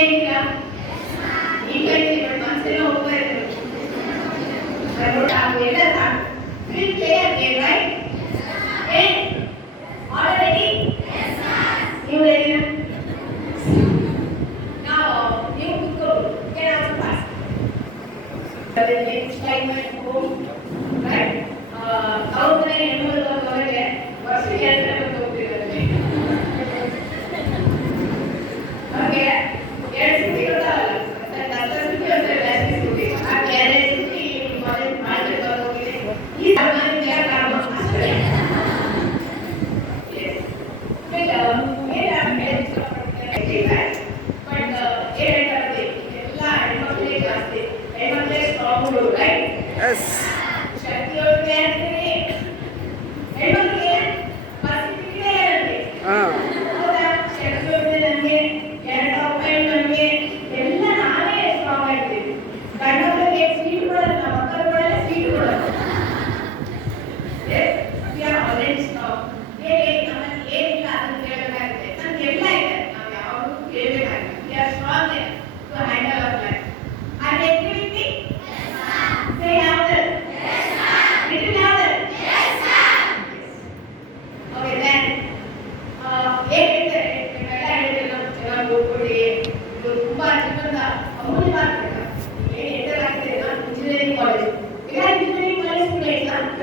ಏನಿಲ್ಲ ಈಗ ಮನಸ್ಸೆಲ್ಲ ಹೋಗ್ತಾ ಇದ್ರು ಎಲ್ಲ feel clear game right already ನೀವು ರೆಡಿನಾ ನಾವು ನೀವು ಕೂತ್ಕೊಳ್ಳಿ get out fast the next slide might go right ಅವರೇ ಹೆಣ್ಣುಗಳಿಗೆ ವರ್ಷಕ್ಕೆ ಎರಡು ಸಲ ಹೋಗ್ತಿದ್ದಾರೆ ಹಾಗೆ ಎರಡು ಸುತ್ತಿ ಗೊತ್ತಾಗಲ್ಲ ದಸರಾ ಸುತ್ತಿ ಒಂದು ಬ್ಯಾಸ್ಗೆ ಸುತ್ತಿ ಆ ಬೇರೆ ಸುತ್ತಿ ಕಾಲೇಜ್ ಮಾಡ್ಲಿಕ್ಕೆ ಹೋಗಿದೆ ಈ ಸಾಮಾನ್ಯ ಕಾರಣ ಅಷ್ಟೇ Yes.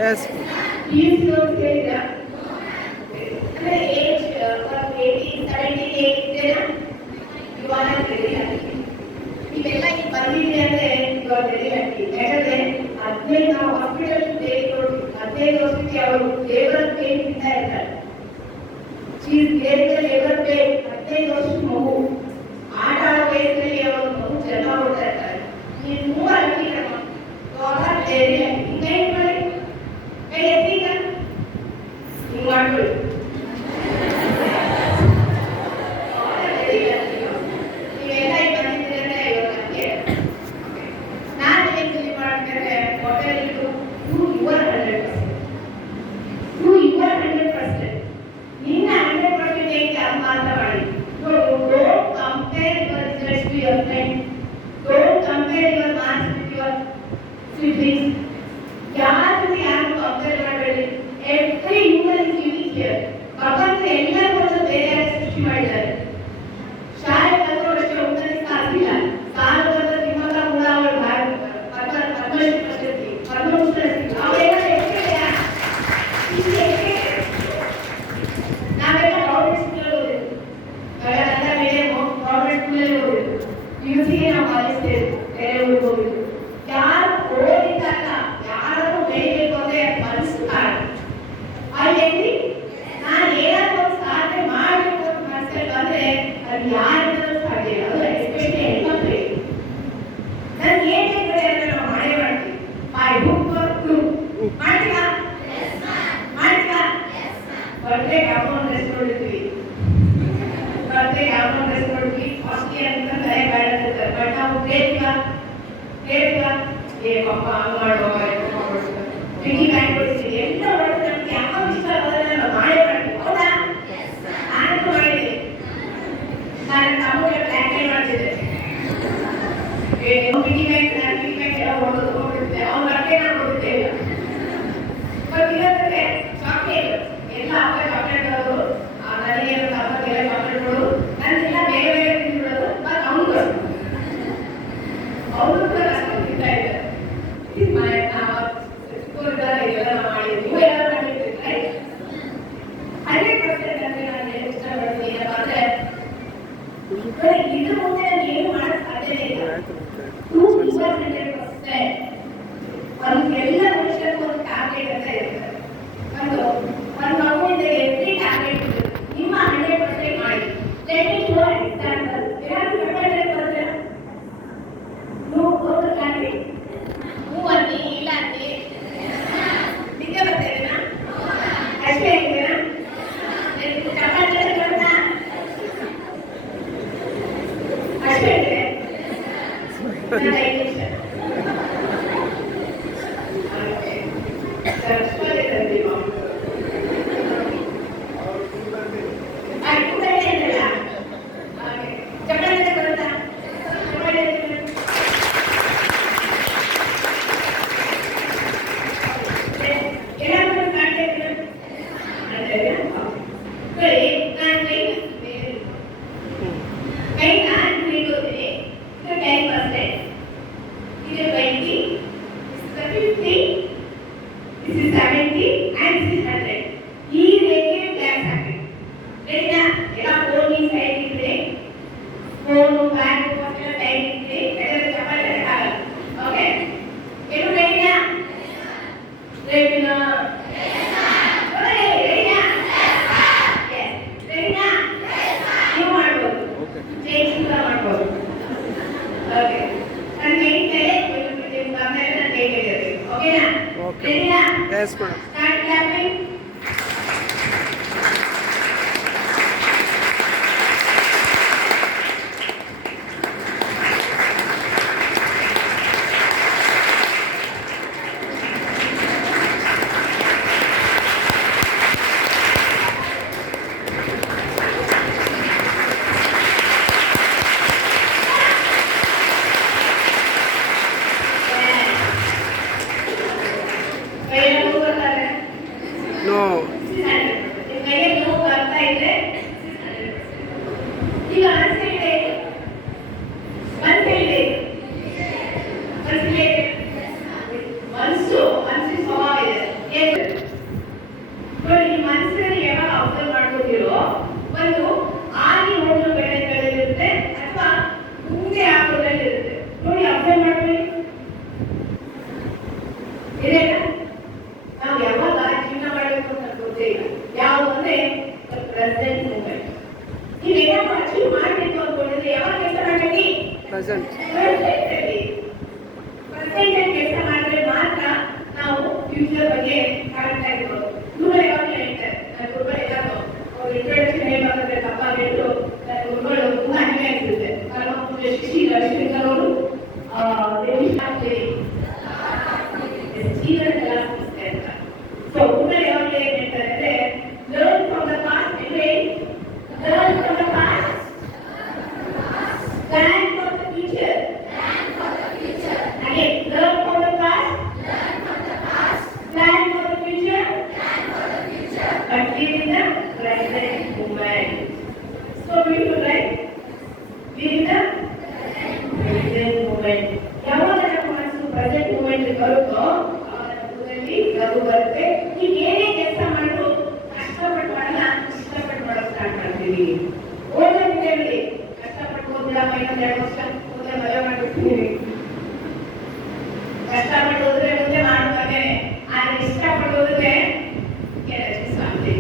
Yes. Use your area. And age for 18, 78 ಇದೆನಾ? You are ready ಆಗಿ. ಇವೆಲ್ಲ ಈ ಬಂದಿದೆ ಅಂದ್ರೆ you are ready ಆಗಿ. ಯಾಕಂದ್ರೆ 15 ನಾವು ಹಾಸ್ಪಿಟಲ್ ಡೇಟ್ ನೋಡಿ 15 ವರ್ಷಕ್ಕೆ ಅವರು ಲೇಬರ್ ಪೇನ್ ಇಂದ ಇರ್ತಾರೆ. ಚೀಸ್ ಬೇರೆ ಲೇಬರ್ ಪೇನ್ 15 ವರ್ಷದ ಮಗು ಆಟ ಆಡೋ ವಯಸ್ಸಲ್ಲಿ ಅವರು ಮಗು ಜನ್ಮ ಕೊಡ್ತಾ ಇರ್ತಾರೆ. ನೀವು ಮೂವರಲ್ಲಿ ನಮ್ಮ ಗೋರ್ ರೆಡಿ ಆಗಿ. ಇನ್ನೇನು ಮಾಡಿ ನೀವೆಲ್ಲ ಬಂದಿದ್ರೆ ನಾನು ಏನು ತಿಳಿ ಮಾಡ್ತಾರೆ ಹೋಟೆಲ್ ಟು ಯುವರ್ 100%. ನಿನ್ನ 100% ಹೇಗೆ ಮಾತ್ರ ಮಾಡಿ. Don't compare your results to your friend. Don't compare your marks with your siblings. ಯಾರು ಕಂಪೇರ್ ಮಾಡಬೇಡಿ. Every human is unique here. ಭಗವಂತ ಎಲ್ಲರೂ ಬೇರೆ ಸೃಷ್ಟಿ ಮಾಡಿದ್ದಾರೆ. ಶಾಲೆ ಕಲಿತವರು ಅಷ್ಟೇ ಒಬ್ಬನಿಗೆ ಸಾಧಿಲ್ಲ. ಸಾಲು ಬರೆದ ತಿಮ್ಮಕ್ಕ ಕೂಡ ಅವಳು ಪದ್ಮಶ್ರೀ ಪ್ರಶಸ್ತಿ ಪದ್ಮಭೂಷಣ ಅವೆಲ್ಲ ನಾವೆಲ್ಲ ಗೌರ್ಮೆಂಟ್ ಸ್ಕೂಲಲ್ಲಿ ಓದಿದ್ದು. ಕನ್ನಡ ಮೀಡಿಯಂ ಗೌರ್ಮೆಂಟ್ ಸ್ಕೂಲಲ್ಲಿ ಓದಿದ್ದು. ಪಿಯುಸಿಗೆ ನಾವು ಕಾಲೇಜ್ ಬೇರೆ ಊರಿಗೆ ಹೋಗಿದ್ದು. ಯಾರು ಓದಿದ್ದಲ್ಲ ಯಾರು ಬೆಳಿಬೇಕು ಅಂದ್ರೆ ಮನಸ್ಸು ಕಾರಣ ಅಲ್ಲಿ ನಾನು ಏನಾದ್ರು ಒಂದು ಸಾಧನೆ ಮಾಡಬೇಕು ಅಂತ ಮನಸ್ಸಲ್ಲಿ ಬಂದ್ರೆ ಅದು ಯಾರಿಂದಲೂ ಸಾಧ್ಯ ಇಲ್ಲ. ಅದು ಎಸ್ಪೆಷಲಿ ಹೆಣ್ಮಕ್ಳಿಗೆ ನಾನು ಏನ್ ಬೇಕಾದ್ರೆ ಅಂದ್ರೆ ನಾವು ಮಾಡೇ ಮಾಡ್ತೀವಿ. ಬೈ ಬುಕ್ ಟು ಮಾಡ್ತೀವಾ ಮಾಡ್ತೀವಾ ಬರ್ತ್ಡೇ ಅಮೌಂಟ್ ಡ್ರೆಸ್ ನೋಡಿದ್ವಿ. ಬರ್ತ್ಡೇ ಅಮೌಂಟ್ ಡ್ರೆಸ್ ನೋಡಿದ್ವಿ. ಕಾಸ್ಟ್ಲಿ ಅಂತ ಕರೆ ಬೇಡ ಅಂತಾರೆ. ಬಟ್ ನಾವು ಹೇಳ್ತೀವಾ ಏ ಪಾಪ ಹಂಗ್ ಮಾಡುವಾಗ ಬಿಗಿ ಬ್ಯಾಂಡ್ ಕೊಡಿಸ್ತೀವಿ ಎಲ್ಲ ಒಳಗೆ ನಮ್ಗೆ ಯಾವ ಇಷ್ಟ ಆಗೋದನ್ನ ನಾವು ಮಾಡೇ ಮಾಡ್ತೀವಿ. ಹೌದಾ? ನಾನಂತೂ ಮಾಡಿದ್ದೀನಿ. ನಾನು ತಮ್ಮ ಪ್ಲಾನ್ ಮಾಡ್ತಿದ್ದೆ. ಬಿಗಿ ಬ್ಯಾಂಕ್ ಎಲ್ಲ ಹೋಗಿದ್ದೆ. ಅವ್ನ ಅಷ್ಟೇ ನಾನು ಹೋಗಿದ್ದೆ ಇಲ್ಲ. ಬಟ್ ಇಲ್ಲಂದ್ರೆ ಚಾಕ್ಲೇಟ್ ಎಲ್ಲ ಅಪ್ಪ ಚಾಕ್ಲೇಟ್ ಅವರು ನನಗೆ ಅಪ್ಪಗೆಲ್ಲ ಚಾಕ್ಲೇಟ್ಗಳು ನನ್ನೆಲ್ಲ ಬೇರೆ ಬೇರೆ ತಿಂದ್ಬಿಡೋದು. ಬಟ್ ಅವನು ಅವರು ಕೂಡ ತಿಂತಾ ಇದ್ದಾರೆ. ಇದ್ರ ಮುಂದೆ ನಾನು ಏನು ಮಾಡಕ್ ಸಾಧ್ಯನೇ ಇಲ್ಲ. 200% ಒಂದು ಎಲ್ಲ ಮನುಷ್ಯರಿಗೂ ಒಂದು ಟ್ಯಾಬ್ಲೆಟ್ ಅಂತ ಇರ್ತದೆ. ಒಂದು ಮಗುವಿಂದ ಎವ್ರಿ ಟ್ಯಾಬ್ಲೆಟ್ ನಿಮ್ಮ 100% ಮಾಡಿ. ಲೆಟ್ ಇಟ್ ಫಾರ್ ಎಕ್ಸಾಂಪಲ್ ಏನಾದ್ರು 100% ಒಂದು ಟ್ಯಾಬ್ಲೆಟ್ ಮೂವತ್ತಿ ಇಲ್ಲ ಅಂತೆ ನಿದ್ದೆ ಬರ್ತಿದ್ದೇನಾ ಅಷ್ಟೇ ಇದೆನಾ ಚಪಾತಿ ಬರ್ತಾ ಅಷ್ಟೇ ಇದೆ. ಚಪಾತಿ ಬರುತ್ತಾ ಕೈ ನಾನು ಹಿಡಿಯೋತೀನಿ. ಇದು 10%. ಇದು 20. This is 50. This is 70 and this is 100. ಈ ರೇಖೆಗೆ ಕ್ಲಾಸ್ ಹಾಕಿ. ರೆಡಿನಾ? ಎಲ್ಲ ಫೋನ್ ಈ ಸೈಡ್ ಇದ್ರೆ ಫೋನು ಬ್ಯಾಗ್ ಎಲ್ಲ ಟೈಟ್ ಇದ್ರೆ ಎಲ್ಲ ಚಪಾತಿ ಆಗಲ್ಲ. ಓಕೆ? ಏನು ರೆಡಿನಾ? ರೆಡಿನಾ? Okay. Yes, madam. Start clapping. No. ನಾವು ಯಾವಾಗ ಜೀವನ ಮಾಡಬೇಕು ಅಂತ ಗೊತ್ತಿಲ್ಲ. ಯಾವುದು ಅಂದ್ರೆ ಪ್ರೆಸೆಂಟ್ ಮೂಮೆಂಟ್. ನೀವೇನಾದ್ರು ಅಚೀವ್ ಮಾಡಬೇಕು ಅನ್ಕೊಂಡಿದ್ರೆ ಯಾವಾಗ ಕೆಲಸ ಮಾಡಬೇಕು? Present. ಪ್ರೆಸೆಂಟ್ ಅಲ್ಲಿ ಕೆಲಸ ಮಾಡಿದ್ರೆ ಮಾತ್ರ ನಾವು ಫ್ಯೂಚರ್ ಬಗ್ಗೆ ಕರೆಕ್ಟ್ ಆಗಿರ್ಬೋದು. ಗುರುಗಳು ಯಾವಾಗಲೂ ಹೇಳ್ತಾರೆ, ನನ್ನ ಗುರುಗಳು ಎಲ್ಲರೂ ಅವ್ರು ಇಂಟ್ರೊಡಕ್ಷನ್ ಹೇಳ್ಬೇಕಂದ್ರೆ ತಪ್ಪಾಗಿಟ್ಟು ನನ್ನ ಗುರುಗಳು ತುಂಬಾ ಹೆಮ್ಮೆ ಅನಿಸುತ್ತೆ. ಕಾರಣ ಪೂಜೆ ಶ್ರೀ ರವಿಶಂಕರ್ ಅವರು So, ಗುರುಗಳು ಯಾವಾಗಲೂ ಏನ್ ಹೇಳ್ತಾರೆ ಅಂದ್ರೆ learn from the past, learn from the past, plan for the future. Again, learn from the past, plan for the future, but live in the present moment. So beautiful, right? Live in the present moment. ಯಾವಾಗ ನಮ್ಮ ಮನಸ್ಸು present moment ಬರುತ್ತೋ ಅದು ಬರುತ್ತೆ. ನೀವು ಏನೇ ಕೆಲಸ ಮಾಡಿದ್ರು ಕಷ್ಟಪಟ್ಟು ಮಾಡಲ್ಲ, ಇಷ್ಟಪಟ್ಟು ಮಾಡೋಕೆ ಸ್ಟಾರ್ಟ್ ಮಾಡ್ತೀವಿ. ಓದೋದಿದೆ ಕಷ್ಟಪಟ್ಟು ಓದಿಲ್ಲಪ್ಪ, ಇನ್ನೊಂದು 2 ವರ್ಷ ಓದೇ ಮದುವೆ ಮಾಡ್ಬಿಡ್ತೀವಿ. ಕಷ್ಟಪಟ್ಟು ಓದಿದ್ರೆ ಮುಂದೆ ಮಾಡ್ತಾರೆ, ಆದ್ರೆ ಇಷ್ಟಪಟ್ಟು ಓದಿದ್ರೆ ಆಗ್ತೀವಿ.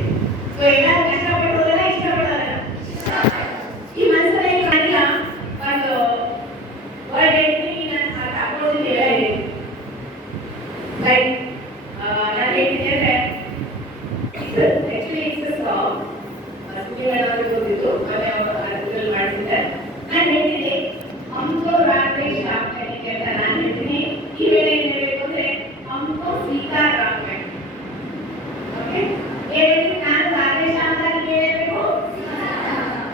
ಸೊ ಎಲ್ಲರೂ ಕಷ್ಟಪಟ್ಟು ಓದಲ್ಲ, ಇಷ್ಟಪಡೋಲ್ಲ. ಈ ಮನಸ್ಸಲ್ಲಿ ಮಾಡಿಲ್ಲ ಒಂದು ವರ್ಡ್ ಹೇಳ್ತೀನಿ, ನಾನು ಅಪೋಸಿಟ್ ಹೇಳಿ ರೈಟ್. ನಾನು ಹೇಳ್ತೀನಿ ಅಂದ್ರೆ ಆಕ್ಚುಲಿ ಇಟ್ಸ್ ಸಾಂಗ್ ಸುದ್ದಿಗಳಾದ್ರೂ ಗೊತ್ತಿತ್ತು, ಗೂಗಲ್ ಮಾಡಿಸಿದ್ದೆ. ನಾನು ಹೇಳ್ತೀನಿ ಹಮ್ಕೋ ರಾಕೇಶ್ ಆಗ್ತಾನಿಗೆ ಅಂತ ನಾನು ಹೇಳ್ತೀನಿ. ಈ ವೇಳೆ ಏನ್ ಹೇಳ್ಬೇಕು ಅಂದ್ರೆ ಹಮ್ಕೋ ಸೀತಾರಾಮ್ ಬೇಕು. ಓಕೆ, ಹೇಳ್ತೀನಿ ನಾನು ರಾಕೇಶ್ ಅಂತ ಹೇಳ್ಬೇಕು,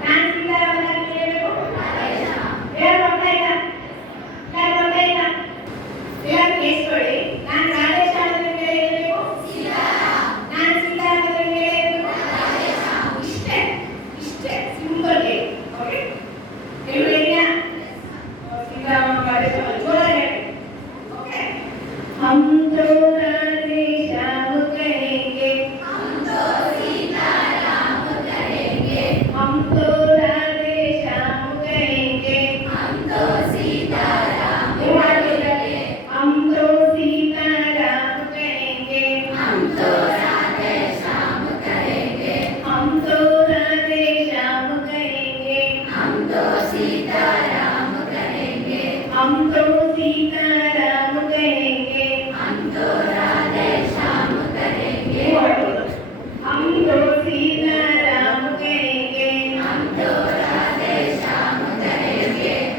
ನಾನು ಸೀತಾರಾಮ್ ಅಂತ ಹೇಳ್ಬೇಕು. ಯಾರು ಗೊತ್ತಾಯ್ತಾ? ಯಾರು ಗೊತ್ತಾಯ್ತಾ? ಯಾರು ಕೇಳಿಸ್ಕೊಳ್ಳಿ. ನಾನು ರಾಕೇಶ್ ಅಂತ ಹೇಳ್ಬೇಕು, ನಾನು ಸೀತಾರಾಮ್ ಅಂತ ಹೇಳ್ಬೇಕು. ಇಷ್ಟೇ ಇಷ್ಟೇ ಸಿಂಪಲ್ ಗೇಮ್. ಓಕೆ, ಹೇಳಿದ್ಯಾ? ಸೀತಾರಾಮ ರಾಕೇಶ್ ಜೋರಾಗಿ ಹೇಳಿ. ಓಕೆ, हम तो राधे श्याम कहेंगे, हम तो सीताराम कहेंगे, हम तो राधे श्याम कहेंगे, हम तो सीताराम कहेंगे, हम तो सीताराम कहेंगे, हम तो राधे श्याम कहेंगे, हम तो राधे श्याम कहेंगे, हम तो सीताराम कहेंगे, हम तो सीताराम कहेंगे, हम तो राधे श्याम कहेंगे, हम तो सीताराम कहेंगे, हम तो राधे श्याम कहेंगे,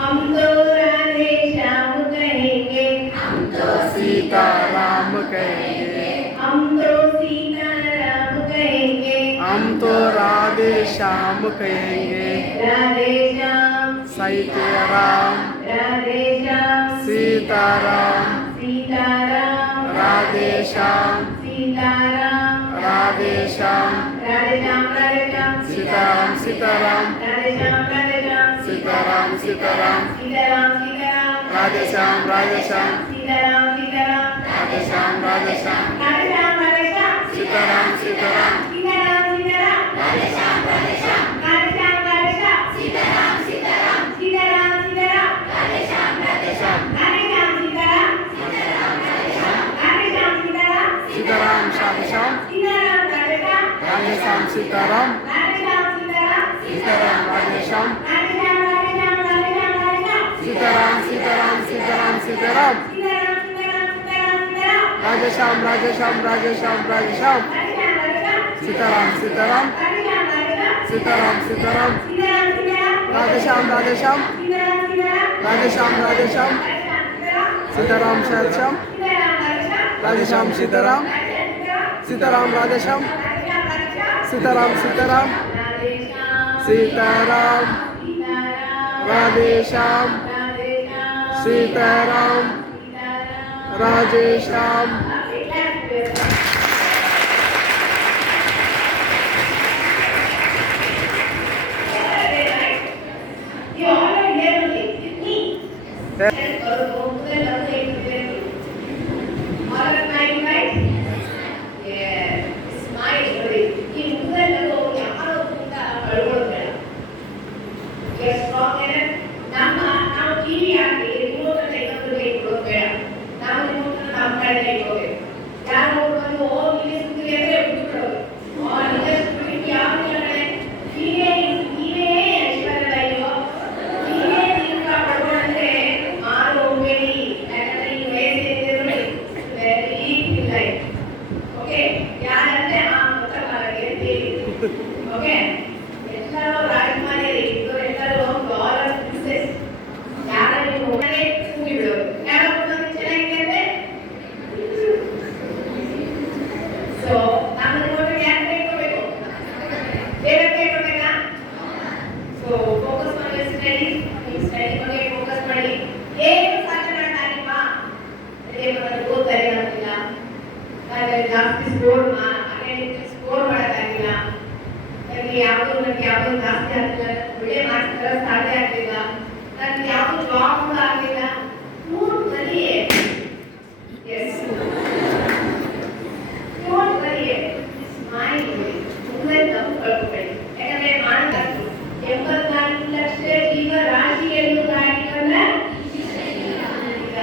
हम तो राधे श्याम कहेंगे, हम तो सीताराम कहेंगे, हम तो सीताराम कहेंगे, हम तो राधे श्याम कहेंगे, Radhe Shyam Sitaram, Radhe Shyam Sitaram, Sitaram, Radhe Shyam, Sitaram, Radhe Shyam, Radhe Shyam, Radhe Shyam, Sitaram, Sitaram, Radhe Shyam, Radhe Shyam, Sitaram Sitaram Sitaram Sitaram Radheshyam Radheshyam Sitaram Sitaram Radheshyam Radheshyam Radheshyam Radheshyam Sitaram Sitaram Sitaram Sitaram Radheshyam Radheshyam Radheshyam Radheshyam Sitaram Sitaram Sitaram Sitaram Radheshyam Radheshyam Radheshyam Sitaram Sitaram Radheshyam Radheshyam Sitaram Sitaram Radheshyam Sitaram Radheshyam Radheshyam Sitaram Radheshyam Sitaram Sitaram Radheshyam Radheshyam Radheshyam Radheshyam Radheshyam Sitaram Sitaram Sitaram Sitaram Sitaram Sitaram Sitaram Sitaram Radheshyam Radheshyam Radheshyam Radheshyam Radheshyam Radheshyam Sitaram Sitaram Radheshyam Radheshyam Sitaram Sitaram Sitaram Sitaram Radheshyam Radheshyam Sitaram Sitaram Radheshyam Radheshyam Sitaram Radheshyam Radheshyam Sitaram Sitaram Radheshyam Sitaram Sitaram Sitaram Radheshyam Sitaram Radheshyam You already here only with me. All of my right? Yes. Smile only. ಈ ಮುಖದಲ್ಲೂ ಯಾರೋ ಕೂಡ ಅಳುವುದಿಲ್ಲ. Yes, strong enough. ನಾವು ಟಿವಿ ಹಾಕಿ ರಿಮೋಟ್ ಅನ್ನು ಇನ್ನೊಂದು ಇಟ್ಕೊಳ್ಳೋದು ಬೇಡ. ನಾವು ರಿಮೋಟ್ ಅನ್ನು ನಮ್ಮ ಕಡೆಗೆ ಇಟ್ಕೋಬೇಕು. ಯಾರೋ ಬಂದು ಇಲ್ಲಿ ಸುತ್ತಿರಿ ಅಂದ್ರೆ ಬಿಟ್ಬಿಡೋದು. ನಿಮಗೆ ಸುತ್ತಿರಿ ಯಾವ ಕಡೆ ನೀವೇ ಐಶ್ವರ್ಯ ಅಯ್ಯೋ ನೀವೇ ನೀವು ಕಾಪಾಡ್ಕೊಂಡ್ರೆ ಮಾರು ಹೋಗ್ಬೇಡಿ. ಯಾಕಂದ್ರೆ ಈ ವಯಸ್ಸು ನೋಡಿ ವೆರಿ ಲೈಫ್. ಓಕೆ ಯಾರಂದ್ರೆ ಗೊತ್ತಾಗಲ್ಲ ಓಕೆ ಎಲ್ಲರೂ ರಾಜಕುಮಾರಿಯರು ಇವರು ಎಲ್ಲರೂ ಡಾಲರ್ ಪ್ರಿನ್ಸೆಸ್. ಯಾರ ನೀವು ಒಳಗೆ ಕೂಗಿಬಿಡೋರು ಯಾರೋ ಚೆನ್ನಾಗಿದೆ ಅಂದ್ರೆ ಸೊ ನಮ್ಮ ರಿಮೋಟ್ ಯಾಕೆ ಇಟ್ಕೋಬೇಕು ಬೇರೆ ಇಟ್ಕೋಬೇಕಾ. ಸೊ ಫೋಕಸ್ ಮಾಡಿ ಸ್ಟಡಿ ಬಗ್ಗೆ ಫೋಕಸ್ ಮಾಡಿ. ಏನು ಸಾಧ್ಯ ಮಾಡೋಕ್ಕಾಗಿಲ್ಲ ಏನು ಓದ್ತಾರೆ ಅಂತಿಲ್ಲ ಜಾಸ್ತಿ ಸ್ಕೋರ್ ಮಾಡೋಕ್ಕಾಗಿಲ್ಲ. ನನಗೆ ಯಾವುದು ಜಾಸ್ತಿ ಆಗ್ತಿಲ್ಲ. ಒಳ್ಳೆ ಮಾರ್ಕ್ಸ್ ತರ ಸಾಧ್ಯ ಆಗ್ಲಿಲ್ಲ. ನನಗೆ ಯಾವುದು ಜಾಬ್ ಕೂಡ ಆಗಲಿಲ್ಲ. Don't worry. Yes don't worry. Smile. ಮುಂದೆ ನಾವು ಕಳ್ಕೊಬೇಡಿ. ಯಾಕಂದ್ರೆ ಮಾಡಬೇಕು 84 ಲಕ್ಷ ಜೀವ ರಾಶಿಯನ್ನು ದಾಟಿಕೊಂಡ ಈಗ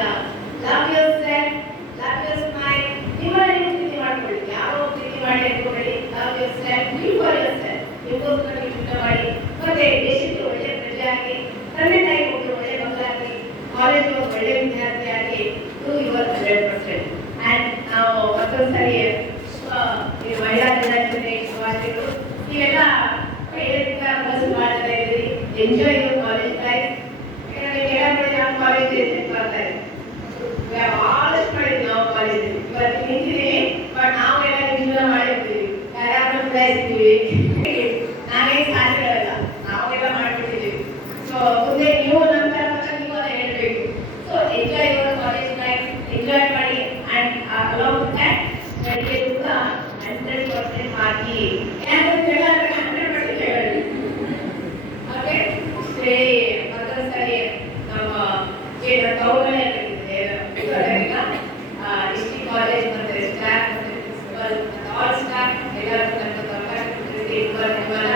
love yourself love your smile. ನಿಮ್ಮನ್ನು ನೀವು ಪ್ರೀತಿ ಮಾಡ್ಕೊಳ್ಳಿ. ಯಾರೋ ಪ್ರೀತಿ ಮಾಡಿ ಅನ್ಕೋಬೇಡಿ. Love yourself you for yourself. ನಿಮಗೋಸ್ಕರ ನೀವು ಯುದ್ಧ ಮಾಡಿ ಮತ್ತೆ ದೇಶಕ್ಕೆ ಒಳ್ಳೆ ಪ್ರಜೆ ಆಗಿ ತಂದೆ ತಾಯಿ ಒಬ್ಬರು ಒಳ್ಳೆ ಮಕ್ಕಳಾಗಿ ಕಾಲೇಜ್ ಒಳ್ಳೆ ವಿದ್ಯಾರ್ಥಿ ಆಗಿ ಡೂ ಯುವರ್ 100%. ಅಂಡ್ ನಾವು ಮತ್ತೊಂದ್ಸರಿ ಈ ಮಹಿಳಾ ದಿನಾಚರಣೆ ಶುಭಾಶಯಗಳು. ನೀವೆಲ್ಲ ಕೈಯಿಂದ ಬಸ್ ಮಾಡ್ತಾ ಇದ್ದೀರಿ. Enjoy your college life. ಯಾಕಂದ್ರೆ ಕೆಳಗಡೆ ನಾವು ಕಾಲೇಜ್ ಬರ್ತಾ ಇದ್ದೀವಿ. ಆದಷ್ಟು ಮಾಡಿದ್ವಿ ನಾವು ಕಾಲೇಜ್ ಇವತ್ತು ನಿಂತಿದ್ದೀವಿ. ಬಟ್ ನಾವೆಲ್ಲ ಜೀವನ ಮಾಡಿರ್ತೀವಿ. ಯಾರಾದ್ರೂ ಕೂಡ ಇರ್ತೀವಿ. ನಾವೇ ಸಾಧ್ಯಗಳಲ್ಲ ನಾವೆಲ್ಲ ಮಾಡ್ಬಿಟ್ಟಿದ್ದೀವಿ. ಸೊ ಮುಂದೆ ನೀವು ನಂತರ ನೀವು ಅದನ್ನ ಹೇಳ್ಬೇಕು. So enjoy your college life. Enjoy ಮಾಡಿ and along with that study ಕೂಡ 100% ಹಾಕಿ. ಯಾರು ಜಗಳ 100% ಜಗಳ. ಓಕೆ ಸೇ ಮತ್ತೊಂದ್ಸರಿ ನಮ್ಮ ಟೌನಲ್ಲಿ ಡಿಸ್ಟ್ರಿಕ್ಟ್ ಕಾಲೇಜ್ ಮತ್ತೆ ಸ್ಟಾಫ್ ಮತ್ತೆ ಪ್ರಿನ್ಸಿಪಲ್ ಆಲ್ ಸ್ಟಾಫ್ ಎಲ್ಲರಿಗೂ ನನ್ನ ಧನ್ಯವಾದ.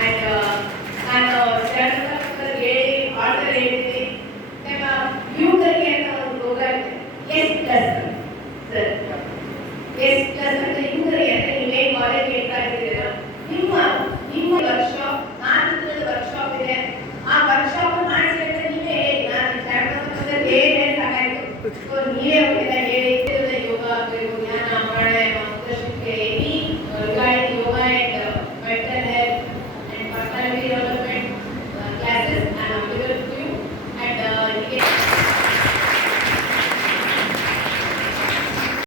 ಅಂಡ್ ನಾನು ಹೇಳಿ ಆರ್ಡರ್ ಹೇಳಿದ್ದೀನಿ. ನಮ್ಮ ಯುವಕರಿಗೆ ಅಂತ ಒಂದು program S plus sir. S plus ಅಂದ್ರೆ ಯುವಕರಿಗೆ ಅಂದ್ರೆ ನೀವೇ ಕಾಲೇಜ್ ಹೇಳ್ತಾ ಇದ್ದೀರ ನಿಮ್ಮ